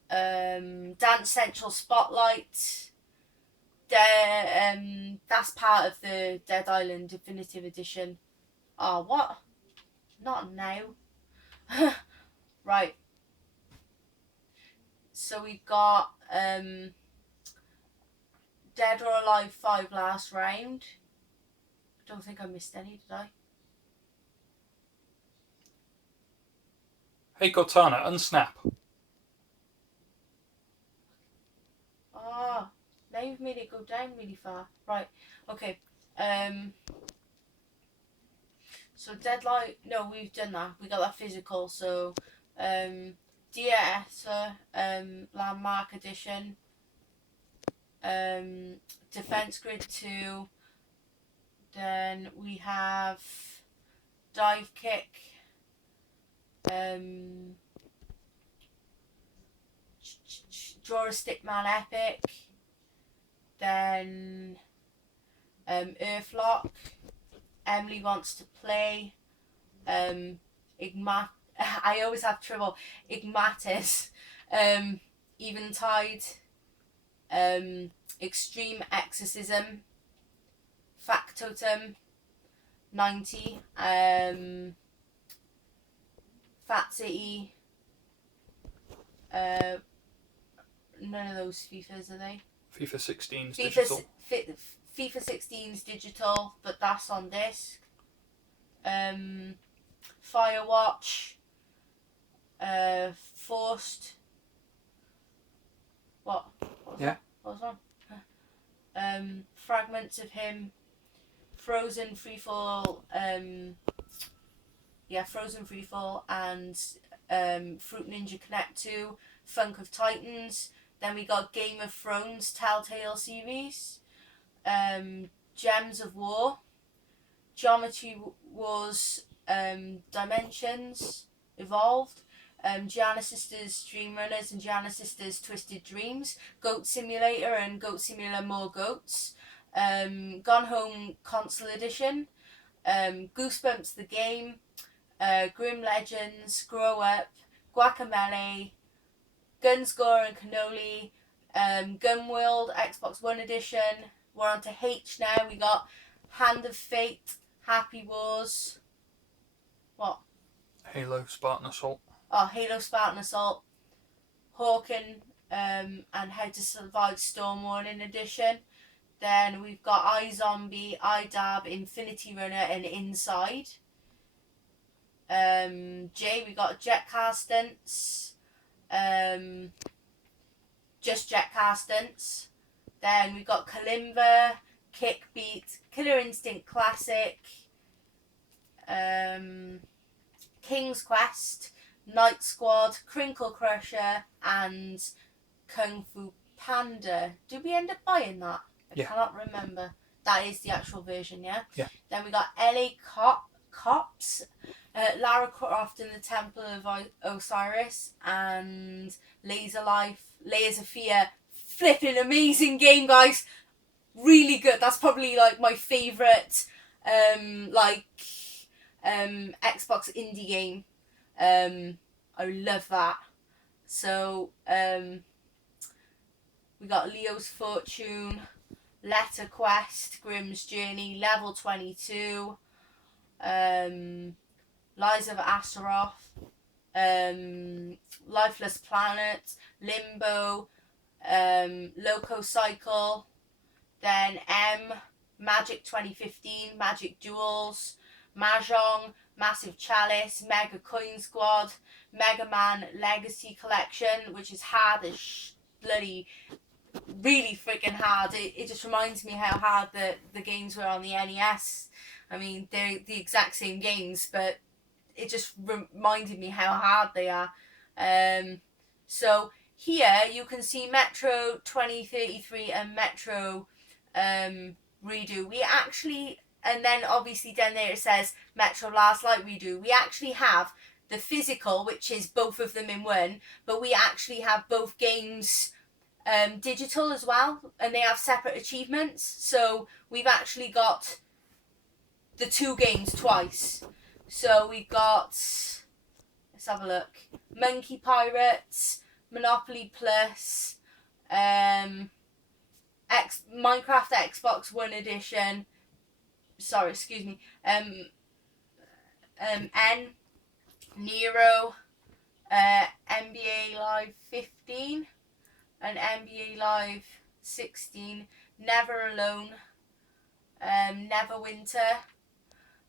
Dance Central Spotlight. That's part of the Dead Island Definitive Edition. Oh, what? Not now. Right. So we've got Dead or Alive 5 Last Round. I don't think I missed any, did I? Hey Cortana, unsnap. Oh, now you've made it go down really far. Right, okay. So Deadlight, no, we've done that. We got that physical. So, DS, Landmark Edition, Defense Grid 2. Then we have Dive Kick, Draw a Stickman Epic. Then Earthlock. Emily Wants to Play. I always have trouble. Igmatis. Eventide. Extreme Exorcism. Factotum. 90. Fat City. None of those FIFAs, are they? FIFA 16's digital. FIFA 16's digital, but that's on disc. Firewatch. Forced. What was Yeah. that? What was on? Fragments of Him. Frozen Freefall. Frozen Freefall and Fruit Ninja Connect 2. Funk of Titans. Then we got Game of Thrones Telltale series. Gems of War. Geometry Wars Dimensions Evolved. Gianna Sisters Dream Runners and Gianna Sisters Twisted Dreams. Goat Simulator and Goat Simulator More Goats. Gone Home Console Edition. Goosebumps the Game. Grim Legends. Grow Up. Guacamelee. Guns, Gore and Cannoli. Gun World Xbox One Edition. We're on to H now. We got Hand of Fate. Happy Wars. What? Halo Spartan Assault. Oh, Halo Spartan Assault. Hawken and How to Survive Storm Warning Edition. Then we've got iZombie, iDab, Infinity Runner and Inside. J, we got Jet Car Stunts. Just Jet Car Stunts. Then we got Kalimba, Kickbeat, Killer Instinct Classic, King's Quest, Night Squad, Crinkle Crusher, and Kung Fu Panda. Did we end up buying that? I cannot remember. That is the actual version, yeah? Yeah. Then we got LA Cops, Lara Croft in the Temple of Osiris, and Layers of Fear. Flipping amazing game, guys. Really good. That's probably like my favourite Xbox indie game. I love that. So we got Leo's Fortune, Letter Quest, Grimm's Journey, Level 22, Lies of Astaroth, Lifeless Planet, Limbo, Loco Cycle, then Magic 2015, Magic Duels, Mahjong, Massive Chalice, Mega Coin Squad, Mega Man Legacy Collection, which is hard as bloody, really freaking hard. It just reminds me how hard the games were on the NES. I mean, they're the exact same games, but it just reminded me how hard they are. So here you can see Metro 2033 and Metro Redo. We actually, and then obviously down there it says Metro Last Light Redo. We actually have the physical, which is both of them in one, but we actually have both games digital as well, and they have separate achievements. So we've actually got the two games twice. So we've got, let's have a look, Monkey Pirates, Monopoly Plus, Minecraft Xbox One Edition, Nero, NBA Live 15, and NBA Live 16, Never Alone, Neverwinter,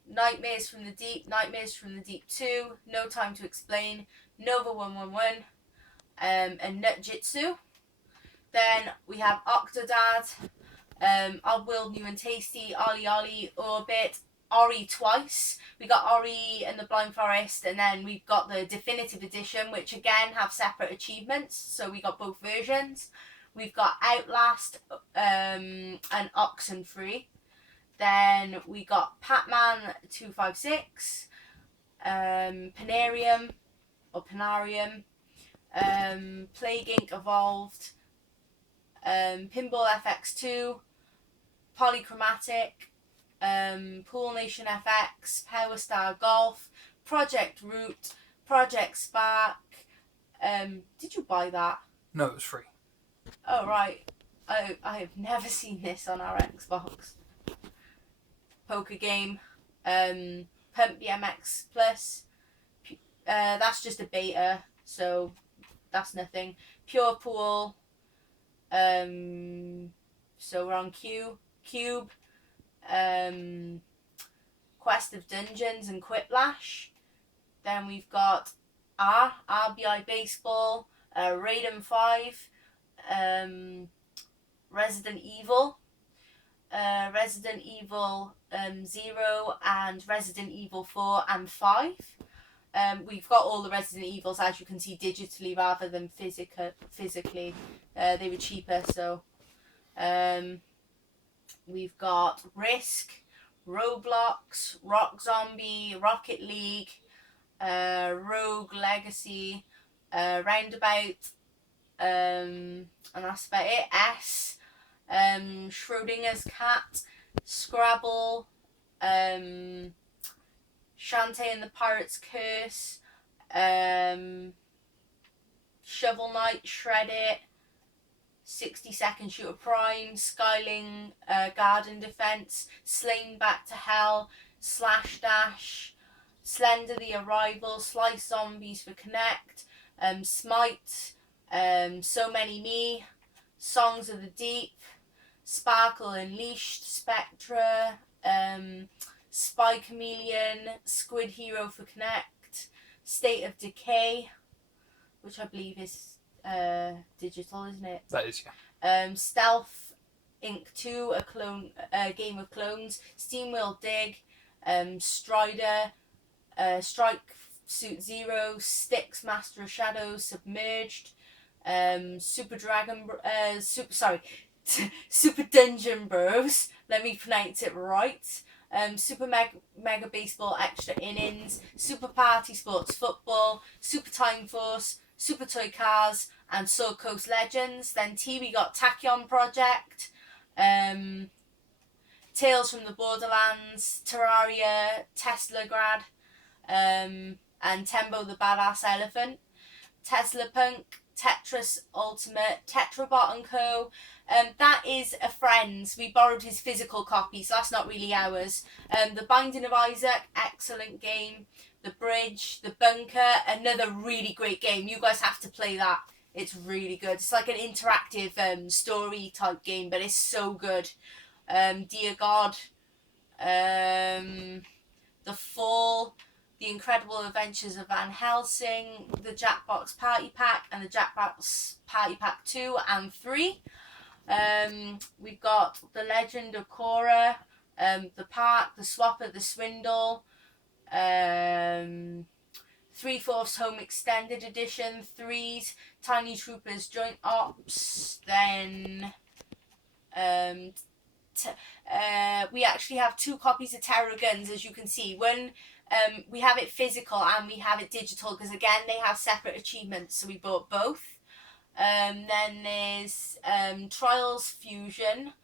Nightmares from the Deep 2, No Time to Explain, Nova 111, and Nutjitsu. Then we have Octodad, Oddworld New and Tasty, Ollie Ollie, Orbit, Ori twice. We got Ori and the Blind Forest, and then we've got the Definitive Edition, which again have separate achievements, so we got both versions. We've got Outlast and Oxenfree. Then we got Pac-Man 256, Panarium, Plague Inc. Evolved, Pinball FX2, Polychromatic, Pool Nation FX, Power Star Golf, Project Root, Project Spark. Did you buy that? No, it was free. Oh, right. I have never seen this on our Xbox. Poker Game, Pump BMX Plus. That's just a beta, so that's nothing. Pure Pool. So we're on Cube. Quest of Dungeons and Quiplash. Then we've got RBI Baseball, Raiden 5, Resident Evil, Resident Evil 0, and Resident Evil 4 and 5. We've got all the Resident Evils, as you can see, digitally rather than physically. They were cheaper, so we've got Risk, Roblox, Rock Zombie, Rocket League, Rogue Legacy, Roundabout, and that's about it. Schrodinger's Cat, Scrabble, Shantae and the Pirate's Curse, Shovel Knight, Shred It, 60-second Shooter Prime, Skyling Garden Defense, Slain Back to Hell, Slash Dash, Slender the Arrival, Slice Zombies for Connect, Smite, So Many Me, Songs of the Deep, Sparkle Unleashed, Spectra, Spy Chameleon, Squid Hero for Connect, State of Decay, which I believe is digital, isn't it? That is, yeah. Stealth Inc. 2, a game of clones, SteamWheel Dig, Strider, Strike Suit Zero, Styx Master of Shadows, Submerged, Super Dungeon Bros. Let me pronounce it right. Super Mega Baseball Extra Innings, Super Party Sports Football, Super Time Force, Super Toy Cars, and Sword Coast Legends. Then we got Tachyon Project, Tales from the Borderlands, Terraria, Tesla Grad, and Tembo the Badass Elephant, Tesla Punk, Tetris Ultimate, Tetrabot & Co. That is a friend's. We borrowed his physical copy, so that's not really ours. The Binding of Isaac, excellent game. The Bridge, The Bunker, another really great game. You guys have to play that. It's really good. It's like an interactive story type game, but it's so good. Dear God, The Fall, The Incredible Adventures of Van Helsing, the Jackbox Party Pack, and the Jackbox Party Pack 2 and 3. We've got The Legend of Korra, The Park, The Swapper, The Swindle, 3/4 Home Extended Edition, 3s, Tiny Troopers Joint Ops, then we actually have 2 copies of Terror Guns, as you can see. When we have it physical and we have it digital, because again they have separate achievements, so we bought both. Then there's Trials Fusion,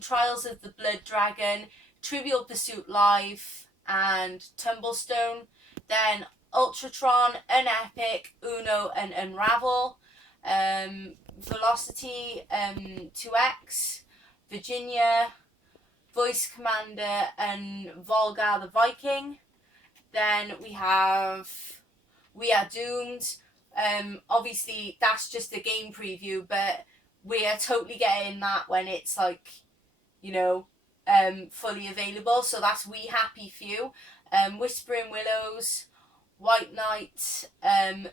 Trials of the Blood Dragon, Trivial Pursuit Live, and Tumblestone. Then Ultratron, Unepic, Uno, and Unravel. Velocity 2X, Virginia, Voice Commander, and Volgar the Viking. Then we have We Are Doomed. Obviously that's just a game preview, but we are totally getting that when it's like, you know, fully available. So that's We Happy Few, Whispering Willows, White Knight, and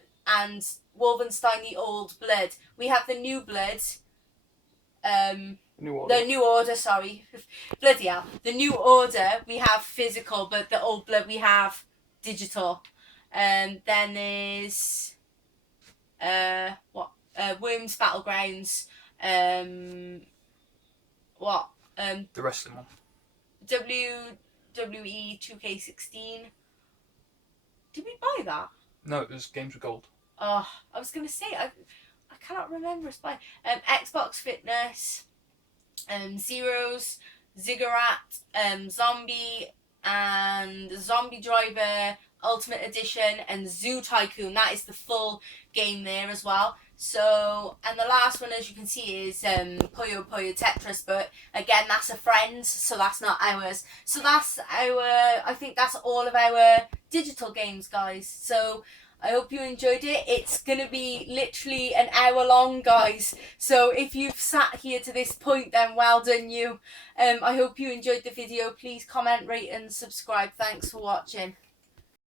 Wolfenstein The Old Blood. We have the New Blood, New Order. the New Order, sorry. Bloody hell. The New Order we have physical, but the Old Blood we have digital. Then there's Worms Battlegrounds, The wrestling one. WWE 2K16. Did we buy that? No, it was Games with Gold. Oh, I was gonna say I cannot remember a spy. Xbox Fitness, Zeros, Ziggurat, Zombie, and Zombie Driver Ultimate Edition, and Zoo Tycoon. That is the full game there as well. So, and the last one, as you can see, is Puyo Puyo Tetris, but again, that's a friend's, so that's not ours. So that's I think that's all of our digital games, guys. So I hope you enjoyed it. It's going to be literally an hour long, guys. So if you've sat here to this point, then well done you. I hope you enjoyed the video. Please comment, rate and subscribe. Thanks for watching.